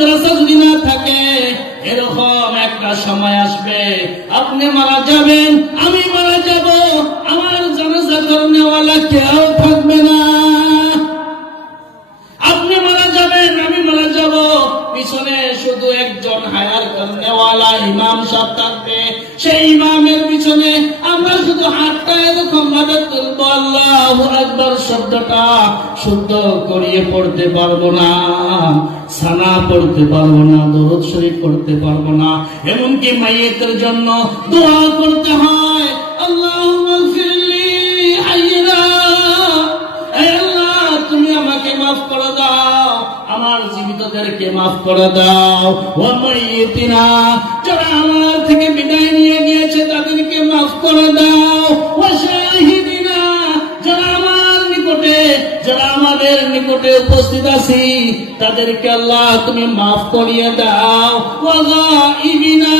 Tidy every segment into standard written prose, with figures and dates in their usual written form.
মাদ্রাসা যদি না থাকে, এরকম একটা সময় আসবে আপনি মারা যাবেন, আমি মারা যাব, আমার জানাজা করনেওয়ালা কেউ থাকবে না। আপনি মারা যাবেন, আমি মারা যাব, পিছনে শুধু একজন হায়ার করনেওয়ালা ইমাম সাহেব থাকবে। সেই ইমামের পিছনে আমরা শুধু হাতটা এরকম ভাবে তুলবো, আল্লাহু আকবার শব্দটা শুদ্ধ করিয়ে পড়তে পারবো না, সানা পড়তে পারবো না, দরুদ শরীফ পড়তে পারবো না। এমনকি মাইয়েতের জন্য দোয়া করতে হয়, আল্লাহুম্মা গফিরলি হাইয়িনা, হে আল্লাহ তুমি আমাকে মাফ করে দাও, আমার জীবিতদেরকে মাফ করে দাও। ওয়া মাইয়িতিনা, যারা আমার থেকে বিদায় নিয়ে গিয়েছে তাদেরকে মাফ করে দাও। ওয়া শাহিদিনা, যারা আমার নিকটে, যারা আমাদের নিকটে উপস্থিত আছি তাদেরকে আল্লাহ তুমি মাফ করিয়ে দাও। ওয়া গায়িবিনা,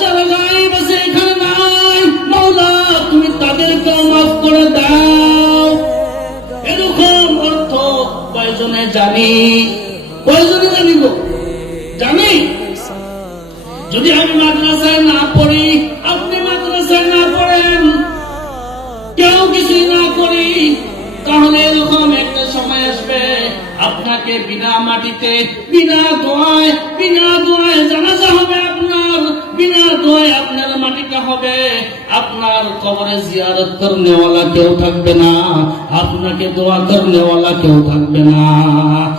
যারা গায়েব আছে এখানে নাই, মাওলা তুমি তাদেরকে মাফ করে দাও। এরকম অর্থ কয়জনে জানি? কয়জনে জানিব? জানি। যদি আমি মাদ্রাসায় না পড়ি, আপনি মাদ্রাসায় না পড়েন, কেউ কিছু না করি, তাহলে এরকম একটা সময় আসবে আপনাকে বিনা মাটিতে, বিনা দোয়ায় জানাজা হবে আপনার, বিনা দোয়ায় আপনার মাটিটা হবে, আপনার কবরে জিয়ারত করনেওয়ালা কেউ থাকবে না, আপনাকে দোয়া করনেওয়ালা কেউ থাকবে না।